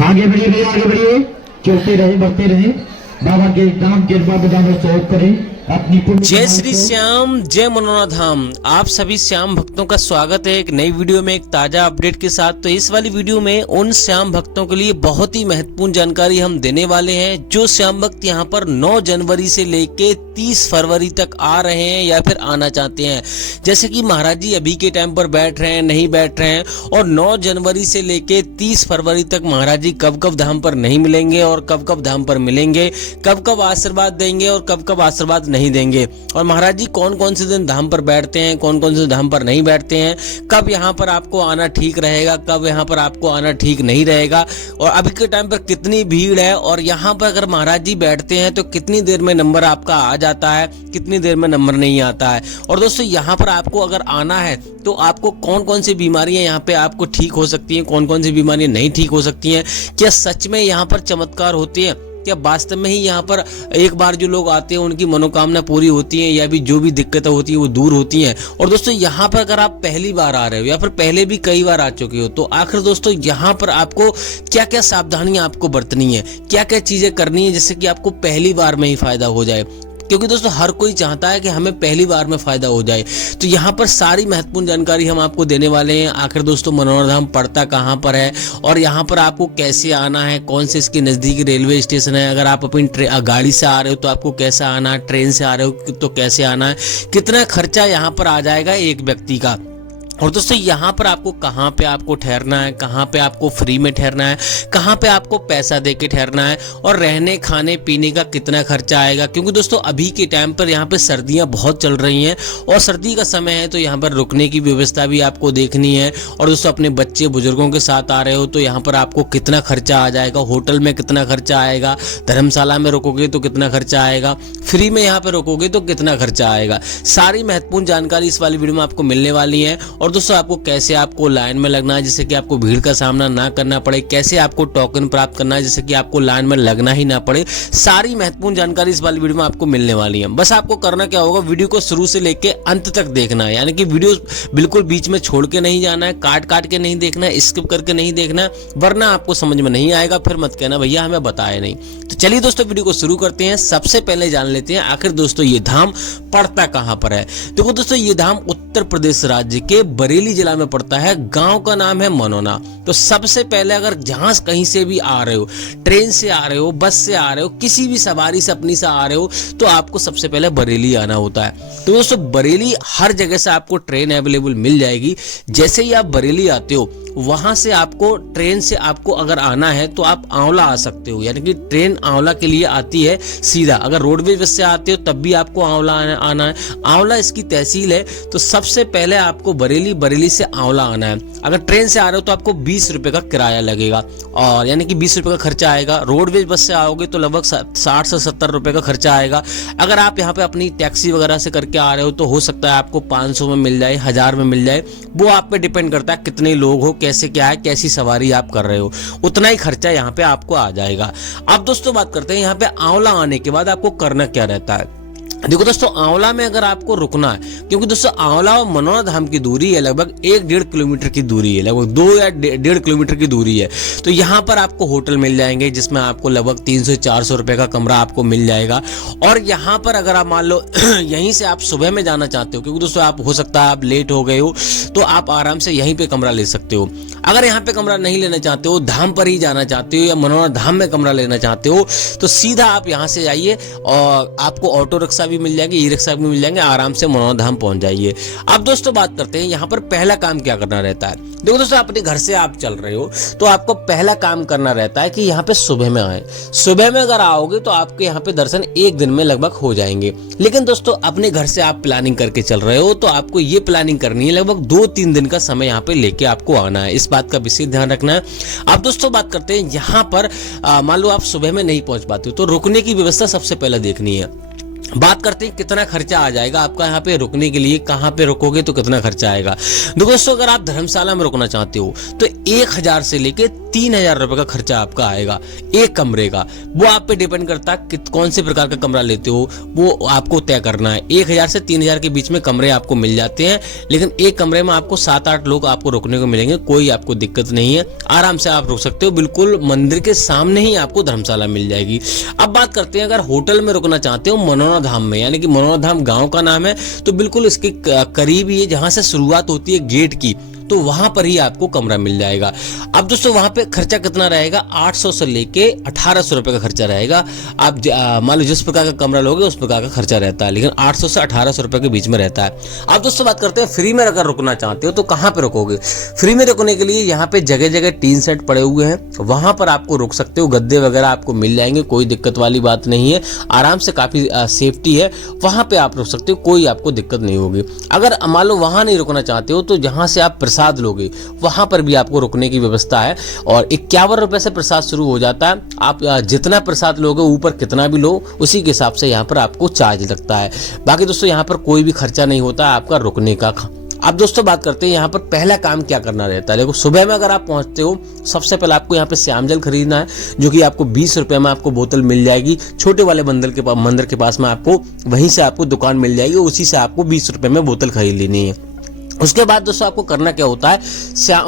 आगे बढ़िए भैया, आगे बढ़िए, चलते रहे, बढ़ते रहे। बाबा के नाम गिरबा बजाना सहयोग करें अपनी पुण्य। जय श्री श्याम, जय मनोना धाम। आप सभी श्याम भक्तों का स्वागत है एक नई वीडियो में, एक ताजा अपडेट के साथ। तो इस वाली वीडियो में उन श्याम भक्तों के लिए बहुत ही महत्वपूर्ण जानकारी हम देने वाले हैं जो श्याम भक्त यहाँ पर 9 जनवरी से लेके 30 फरवरी तक आ रहे हैं या फिर आना चाहते हैं। जैसे कि महाराज जी अभी के टाइम पर बैठ रहे हैं, नहीं बैठ रहे हैं, और 9 जनवरी से लेके 30 फरवरी तक महाराज जी कब कब धाम पर नहीं मिलेंगे और कब कब धाम पर मिलेंगे, कब कब आशीर्वाद देंगे और कब कब आशीर्वाद नहीं देंगे, और महाराज जी कौन कौन से दिन धाम पर बैठते हैं, कौन कौन से धाम पर नहीं बैठते हैं, कब यहाँ पर आपको आना ठीक रहेगा, कब यहाँ पर आपको आना ठीक नहीं रहेगा, और अभी के टाइम पर कितनी भीड़ है, और यहाँ पर अगर महाराज जी बैठते हैं तो कितनी देर में नंबर आपका आ जाता है, कितनी देर में नंबर नहीं आता है। और दोस्तों यहाँ पर आपको अगर आना है तो आपको कौन कौन सी बीमारियां यहाँ पे आपको ठीक हो सकती हैं, कौन कौन सी बीमारियां नहीं ठीक हो सकती हैं, क्या सच में यहाँ पर चमत्कार होते हैं, क्या वास्तव में ही यहाँ पर एक बार जो लोग आते हैं उनकी मनोकामना पूरी होती है, या भी जो भी दिक्कतें होती है वो दूर होती हैं। और दोस्तों यहाँ पर अगर आप पहली बार आ रहे हो या फिर पहले भी कई बार आ चुके हो तो आखिर दोस्तों यहाँ पर आपको क्या क्या सावधानियां आपको बरतनी है, क्या क्या चीजें करनी है जिससे कि आपको पहली बार में ही फायदा हो जाए, क्योंकि दोस्तों हर कोई चाहता है कि हमें पहली बार में फायदा हो जाए। तो यहाँ पर सारी महत्वपूर्ण जानकारी हम आपको देने वाले हैं। आखिर दोस्तों मनोना धाम पड़ता कहाँ पर है और यहाँ पर आपको कैसे आना है, कौन से इसके नज़दीकी रेलवे स्टेशन है, अगर आप अपनी गाड़ी से आ रहे हो तो आपको कैसे आना है, ट्रेन से आ रहे हो तो कैसे आना है, कितना खर्चा यहाँ पर आ जाएगा एक व्यक्ति का, और दोस्तों यहाँ पर आपको कहाँ पे आपको ठहरना है, कहाँ पे आपको फ्री में ठहरना है, कहाँ पे आपको पैसा दे के ठहरना है, और रहने खाने पीने का कितना खर्चा आएगा। क्योंकि दोस्तों अभी के टाइम पर यहाँ पे सर्दियाँ बहुत चल रही हैं और सर्दी का समय है तो यहाँ पर रुकने की व्यवस्था भी आपको देखनी है। और दोस्तों अपने बच्चे बुजुर्गों के साथ आ रहे हो तो यहाँ पर आपको कितना खर्चा आ जाएगा, होटल में कितना खर्चा आएगा, धर्मशाला में रुकोगे तो कितना खर्चा आएगा, फ्री में यहाँ पे रुकोगे तो कितना खर्चा आएगा, सारी महत्वपूर्ण जानकारी इस वाली वीडियो में आपको मिलने वाली है। और दोस्तों आपको कैसे आपको लाइन में लगना है जिससे कि आपको भीड़ का सामना ना करना पड़े, कैसे आपको टोकन प्राप्त करना है जिससे कि आपको लाइन में लगना ही ना पड़े, सारी महत्वपूर्ण जानकारी इस वाली वीडियो में आपको मिलने वाली है। बस आपको करना क्या होगा, वीडियो को शुरू से लेके अंत तक देखना है, यानी कि वीडियो बिल्कुल बीच में छोड़ के नहीं जाना है, काट काट के नहीं देखना है, स्किप करके नहीं देखना है, वरना आपको समझ में नहीं आएगा, फिर मत कहना भैया हमें बताया नहीं। तो चलिए दोस्तों वीडियो को शुरू करते हैं। सबसे पहले जान लेते हैं आखिर दोस्तों ये धाम पड़ता कहाँ पर है। देखो दोस्तों ये धाम उत्तर प्रदेश राज्य के बरेली जिला में पड़ता है, गांव का नाम है मनोना। तो सबसे पहले अगर जहां कहीं से भी आ रहे हो, ट्रेन से आ रहे हो, बस से आ रहे हो, किसी भी सवारी से अपनी से आ रहे हो तो आपको सबसे पहले बरेली आना होता है। तो दोस्तों बरेली हर जगह से आपको ट्रेन अवेलेबल मिल जाएगी। जैसे ही आप बरेली आते हो वहां से आपको ट्रेन से आपको अगर आना है तो आप आंवला आ सकते हो, यानी कि ट्रेन आंवला के लिए आती है सीधा। अगर रोडवेज बस से आते हो तब भी आपको आंवला आना है, आंवला इसकी तहसील है। तो सबसे पहले आपको बरेली, बरेली से आंवला आना है। अगर ट्रेन से आ रहे हो तो आपको 20 रुपए का किराया लगेगा, और यानी कि 20 रुपए का खर्चा आएगा। रोडवेज बस से आओगे तो लगभग 60 से 70 रुपए का खर्चा आएगा। अगर आप यहाँ पे अपनी टैक्सी वगैरह से करके आ रहे हो तो हो सकता है आपको 500 में मिल जाए, 1000 में मिल जाए, वो आप पे डिपेंड करता है कितने लोग हो, कैसे क्या है, कैसी सवारी आप कर रहे हो, उतना ही खर्चा यहाँ पे आपको आ जाएगा। अब दोस्तों बात करते हैं यहाँ पे आंवला आने के बाद आपको करना क्या रहता है। देखो दोस्तों आंवला में अगर आपको रुकना है, क्योंकि दोस्तों आंवला और मनोना धाम की दूरी है लगभग 1-1.5 किलोमीटर की दूरी है, लगभग 2 या 1.5 किलोमीटर की दूरी है। तो यहाँ पर आपको होटल मिल जाएंगे जिसमें आपको लगभग 300-400 रुपए का कमरा आपको मिल जाएगा। और यहाँ पर अगर आप मान लो यहीं से आप सुबह में जाना चाहते हो, क्योंकि दोस्तों आप हो सकता है आप लेट हो गए हो तो आप आराम से यहीं पे कमरा ले सकते हो। अगर यहाँ पे कमरा नहीं लेना चाहते हो, धाम पर ही जाना चाहते हो या मनोना धाम में कमरा लेना चाहते हो, तो सीधा आप यहाँ से जाइए और आपको ऑटो रिक्शा भी मिल जाएंगे, ई रिक्शा भी मिल जाएंगे, आराम से मनोना धाम पहुंच जाइए। अब दोस्तों बात करते हैं यहाँ पर पहला काम क्या करना रहता है। देखो दोस्तों अपने घर से आप चल रहे हो तो आपको पहला काम करना रहता है कि यहाँ पे सुबह में आए। सुबह में अगर आओगे तो आपके यहाँ पे दर्शन एक दिन में लगभग हो जाएंगे। लेकिन दोस्तों अपने घर से आप प्लानिंग करके चल रहे हो तो आपको ये प्लानिंग करनी है, लगभग 2-3 दिन का समय यहाँ पे लेके आपको आना है, इस बात का विशेष ध्यान रखना है। अब दोस्तों बात करते हैं यहाँ पर मान लो आप सुबह में नहीं पहुंच पाते हो तो रुकने की व्यवस्था सबसे पहले देखनी है। बात करते हैं कितना खर्चा आ जाएगा आपका यहाँ पे रुकने के लिए, कहाँ पे रुकोगे तो कितना खर्चा आएगा। दोस्तों अगर आप धर्मशाला में रुकना चाहते हो तो 1000 से लेके 3000 रुपए का खर्चा आपका आएगा एक कमरे का। वो आप पे डिपेंड करता है कौन से प्रकार का कमरा लेते हो, वो आपको तय करना है। 1000 से 3000 के बीच में कमरे आपको मिल जाते हैं, लेकिन एक कमरे में आपको 7-8 लोग आपको रुकने को मिलेंगे, कोई आपको दिक्कत नहीं है, आराम से आप रुक सकते हो। बिल्कुल मंदिर के सामने ही आपको धर्मशाला मिल जाएगी। अब बात करते हैं अगर होटल में रुकना चाहते हो मनोना धाम में, यानी कि मनोना धाम गांव का नाम है, तो बिल्कुल इसके करीब ही जहां से शुरुआत होती है गेट की, तो वहां पर ही आपको कमरा मिल जाएगा। अब दोस्तों वहां पे खर्चा कितना रहेगा, 800 से लेके 1800 रुपए का खर्चा रहेगा। आप मान लो जिस प्रकार का कमरा लोगे उस प्रकार का खर्चा रहता है, लेकिन 800 से 1800 रुपए के बीच में रहता है। अब दोस्तों बात करते हैं फ्री में अगर रुकना चाहते हो तो कहां पे रुकोगे। फ्री में रुकने के लिए यहाँ पे जगह जगह टीन सेट पड़े हुए हैं, वहां पर आपको रुक सकते हो, गद्दे वगैरह आपको मिल जाएंगे, कोई दिक्कत वाली बात नहीं है, आराम से काफी सेफ्टी है, वहां पे आप रुक सकते हो, कोई आपको दिक्कत नहीं होगी। अगर मान लो वहां नहीं रुकना चाहते हो तो जहां से आप प्रसाद लोगे वहां पर भी आपको रुकने की व्यवस्था है, और 51 रुपए से प्रसाद शुरू हो जाता है। आप जितना प्रसाद लोगे ऊपर कितना भी लो उसी के हिसाब से यहाँ पर आपको चार्ज लगता है। बाकी दोस्तों यहाँ पर कोई भी खर्चा नहीं होता है आपका रुकने का। अब दोस्तों बात करते हैं यहाँ पर पहला काम क्या करना रहता है। देखो सुबह में अगर आप पहुंचते हो सबसे पहले आपको यहाँ पे श्याम जल खरीदना है, जो कि आपको 20 रुपए में आपको बोतल मिल जाएगी। छोटे वाले मंदिर के पास में आपको वहीं से आपको दुकान मिल जाएगी, उसी से आपको 20 रुपए में बोतल खरीद लेनी है। उसके बाद दोस्तों आपको करना क्या होता है,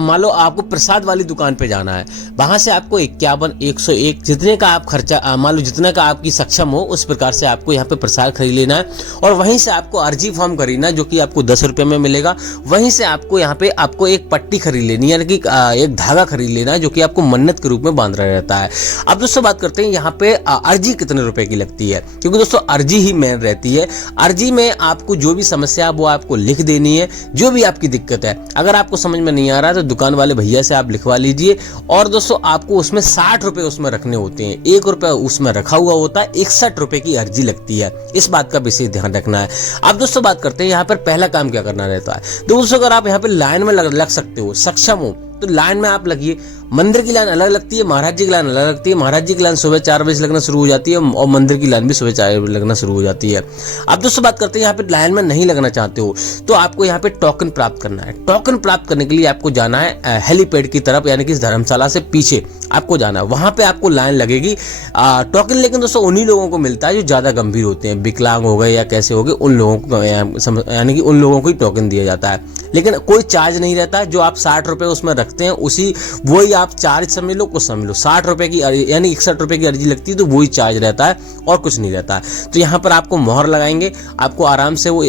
मान लो आपको प्रसाद वाली दुकान पे जाना है, वहां से आपको 51, 101 जितने का आप खर्चा मान लो जितने का आपकी सक्षम हो उस प्रकार से आपको यहाँ पे प्रसाद खरीद लेना है, और वहीं से आपको अर्जी फॉर्म खरीदना है जो कि आपको 10 रुपए में मिलेगा। वहीं से आपको यहाँ पे आपको एक पट्टी खरीद लेनी है, यानी कि एक धागा खरीद लेना है जो कि आपको मन्नत के रूप में बांध रहा रहता है। अब दोस्तों बात करते हैं यहाँ पे अर्जी कितने रुपए की लगती है, क्योंकि दोस्तों अर्जी ही मेन रहती है। अर्जी में आपको जो भी समस्या वो आपको लिख देनी है, जो भी आपकी दिक्कत है। अगर आपको समझ में नहीं आ रहा तो दुकान वाले भैया से आप लिखवा लीजिए। और दोस्तों आपको उसमें 60 रुपए उसमें रखने होते हैं, 1 रुपया उसमें रखा हुआ होता है, 61 रुपए की अर्जी लगती है। इस बात का विशेष ध्यान रखना है। अब दोस्तों बात करते हैं यहाँ पर पहला काम क्या करना रहता है। दोस्तों अगर आप यहाँ पे लाइन में लग सकते हो, सक्षम हो, तो लाइन में आप लगिए। मंदिर की लाइन अलग लगती है, महाराज जी की लाइन अलग लगती है। महाराज जी की लाइन सुबह 4 बजे से लगना शुरू हो जाती है और मंदिर की लाइन भी सुबह 4 बजे लगना शुरू हो जाती है। अब दोस्तों बात करते हैं यहाँ पे लाइन में नहीं लगना चाहते हो तो आपको यहाँ पे टोकन प्राप्त करना है। टोकन प्राप्त करने के लिए आपको जाना है हेलीपैड की तरफ, यानी कि धर्मशाला से पीछे आपको जाना है, वहां पे आपको लाइन लगेगी। टोकन लेकिन दोस्तों उन्हीं लोगों को मिलता है जो ज्यादा गंभीर होते हैं, विकलांग हो गए या कैसे हो गए, उन लोगों को यानी कि उन लोगों को ही टोकन दिया जाता है, लेकिन कोई चार्ज नहीं रहता है। जो आप 60 रुपए उसमें रखते हैं उसी वही आप चार्ज समझ लो, कुछ समझ लो। 60 रुपए की यानी 61 रुपए की अर्जी लगती है तो वही चार्ज रहता है और कुछ नहीं रहता है। तो यहाँ पर आपको मोहर लगाएंगे, आपको आराम से वो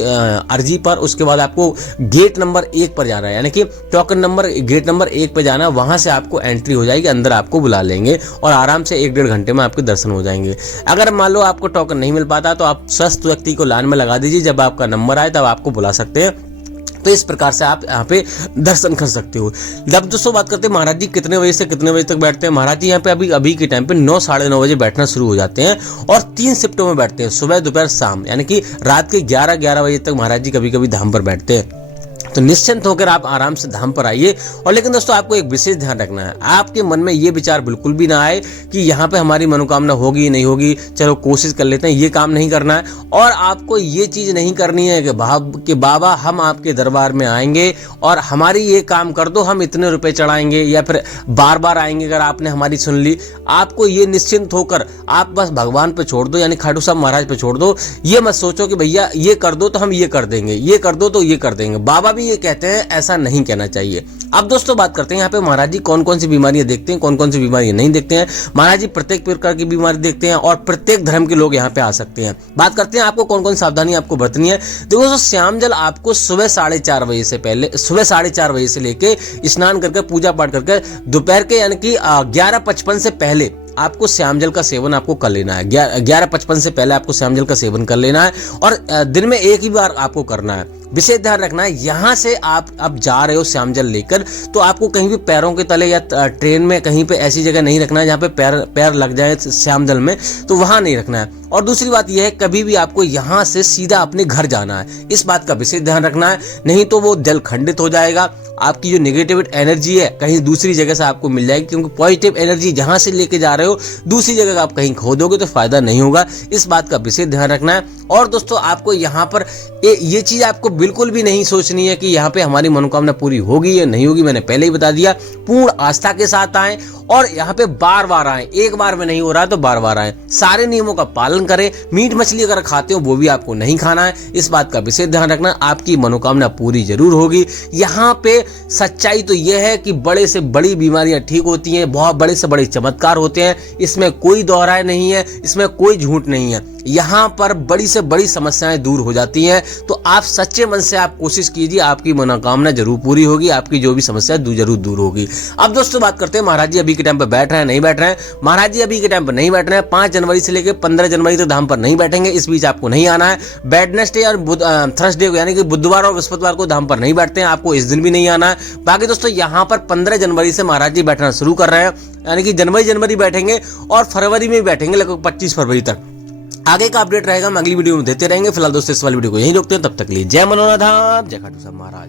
अर्जी पर, उसके बाद आपको गेट नंबर 1 पर जाना है, यानी कि टोकन नंबर गेट नंबर 1 पर जाना है। वहां से आपको एंट्री हो जाएगी, अंदर आपको बुला लेंगे और आराम से 1-1.5 घंटे में आपके दर्शन हो जाएंगे। अगर मान लो आपको टोकन नहीं मिल पाता तो आप स्वस्थ व्यक्ति को लाइन में लगा दीजिए, जब आपका नंबर आए तब आपको बुला सकते हैं। तो इस प्रकार से आप यहाँ पे दर्शन कर सकते हो। जब दोस्तों बात करते हैं महाराज जी कितने बजे से कितने बजे तक बैठते हैं। महाराज जी यहाँ पे अभी के टाइम पे 9, साढ़े 9 बजे बैठना शुरू हो जाते हैं और 3 शिफ्टों में बैठते हैं, सुबह दोपहर शाम, यानी कि रात के 11 बजे तक महाराज जी कभी कभी धाम पर बैठते हैं। तो निश्चिंत होकर आप आराम से धाम पर आइए। और लेकिन दोस्तों आपको एक विशेष ध्यान रखना है, आपके मन में ये विचार बिल्कुल भी ना आए कि यहाँ पे हमारी मनोकामना होगी नहीं होगी, चलो कोशिश कर लेते हैं, ये काम नहीं करना है। और आपको ये चीज नहीं करनी है कि बाबा हम आपके दरबार में आएंगे और हमारी ये काम कर दो, हम इतने रुपए चढ़ाएंगे, या फिर बार बार आएंगे अगर आपने हमारी सुन ली। आपको ये निश्चिंत होकर आप बस भगवान पे छोड़ दो, यानी खाटू साहब महाराज पे छोड़ दो। ये मत सोचो कि भैया ये कर दो तो हम ये कर देंगे, ये कर दो तो ये कर देंगे। बाबा भी ये कहते हैं, ऐसा नहीं कहना चाहिए। अब दोस्तों बात करते हैं यहाँ पे महाराज जी कौन कौन सी बीमारियां देखते हैं, कौन कौन सी बीमारियां नहीं देखते हैं। महाराज जी प्रत्येक प्रकार की बीमारी देखते हैं और प्रत्येक धर्म के लोग यहाँ पे आ सकते हैं। बात करते हैं आपको कौन कौन सावधानी आपको बरतनी है। देखो दोस्तों श्याम जल आपको सुबह 4:30 बजे से पहले, सुबह 4:30 बजे से लेके स्नान करके पूजा पाठ करके दोपहर के यानी कि 11:55 से पहले आपको श्याम जल का सेवन आपको कर लेना है। 11:55 से पहले आपको श्याम जल का सेवन कर लेना है और दिन में एक ही बार आपको करना है। विशेष ध्यान रखना है, यहाँ से आप अब जा रहे हो श्याम जल लेकर तो आपको कहीं भी पैरों के तले या ट्रेन में कहीं पे ऐसी जगह नहीं रखना है जहाँ पे पैर लग जाए श्याम जल में, तो वहां नहीं रखना है। और दूसरी बात यह है कभी भी आपको यहाँ से सीधा अपने घर जाना है, इस बात का विशेष ध्यान रखना है, नहीं तो वो जल खंडित हो जाएगा। आपकी जो नेगेटिव एनर्जी है कहीं दूसरी जगह से आपको मिल जाएगी, क्योंकि पॉजिटिव एनर्जी जहां से लेके जा रहे हो दूसरी जगह आप कहीं खो दोगे तो फायदा नहीं होगा। इस बात का विशेष ध्यान रखना है। और दोस्तों आपको यहाँ पर ये चीज आपको बिल्कुल भी नहीं सोचनी है कि यहाँ पे हमारी मनोकामना पूरी होगी या नहीं होगी। मैंने पहले ही बता दिया, पूर्ण आस्था के साथ आए और यहाँ पे बार बार आए। एक बार में नहीं हो रहा है तो बार बार आए। सारे नियमों का पालन करें। मीट मछली अगर खाते हो वो भी आपको नहीं खाना है, इस बात का विशेष ध्यान रखना। आपकी मनोकामना पूरी जरूर होगी। यहाँ पे सच्चाई तो यह है कि बड़े से बड़ी बीमारियां ठीक होती हैं, बहुत बड़े से बड़े चमत्कार होते हैं। इसमें कोई दोहराए नहीं है, इसमें कोई झूठ नहीं है। यहाँ पर बड़ी से बड़ी समस्याएं दूर हो जाती हैं। तो आप सच्चे मन से आप कोशिश कीजिए, आपकी मनोकामना जरूर पूरी होगी, आपकी जो भी समस्या जरूर दूर होगी। अब दोस्तों बात करते हैं महाराज जी अभी के टाइम पे बैठ रहे हैं नहीं बैठ रहे हैं। महाराज जी अभी के टाइम पे नहीं बैठ रहे हैं। 5 जनवरी से लेकर 15 जनवरी तक धाम पर नहीं बैठेंगे। इस बीच आपको नहीं आना है। वेडनेसडे और थर्सडे को, यानी कि बुधवार और बृहस्पतिवार को धाम पर नहीं बैठते हैं, आपको इस दिन भी नहीं आना है। बाकी दोस्तों यहाँ पर 15 जनवरी से महाराज जी बैठना शुरू कर रहे हैं, यानी कि जनवरी बैठेंगे और फरवरी में बैठेंगे लगभग 25 फरवरी तक। आगे का अपडेट रहेगा हम अगली वीडियो में देते रहेंगे। फिलहाल दोस्तों इस वाली वीडियो को यहीं रोकते हैं, तब तक के लिए जय मनोनाथ धाम, जय खाटू श्याम महाराज।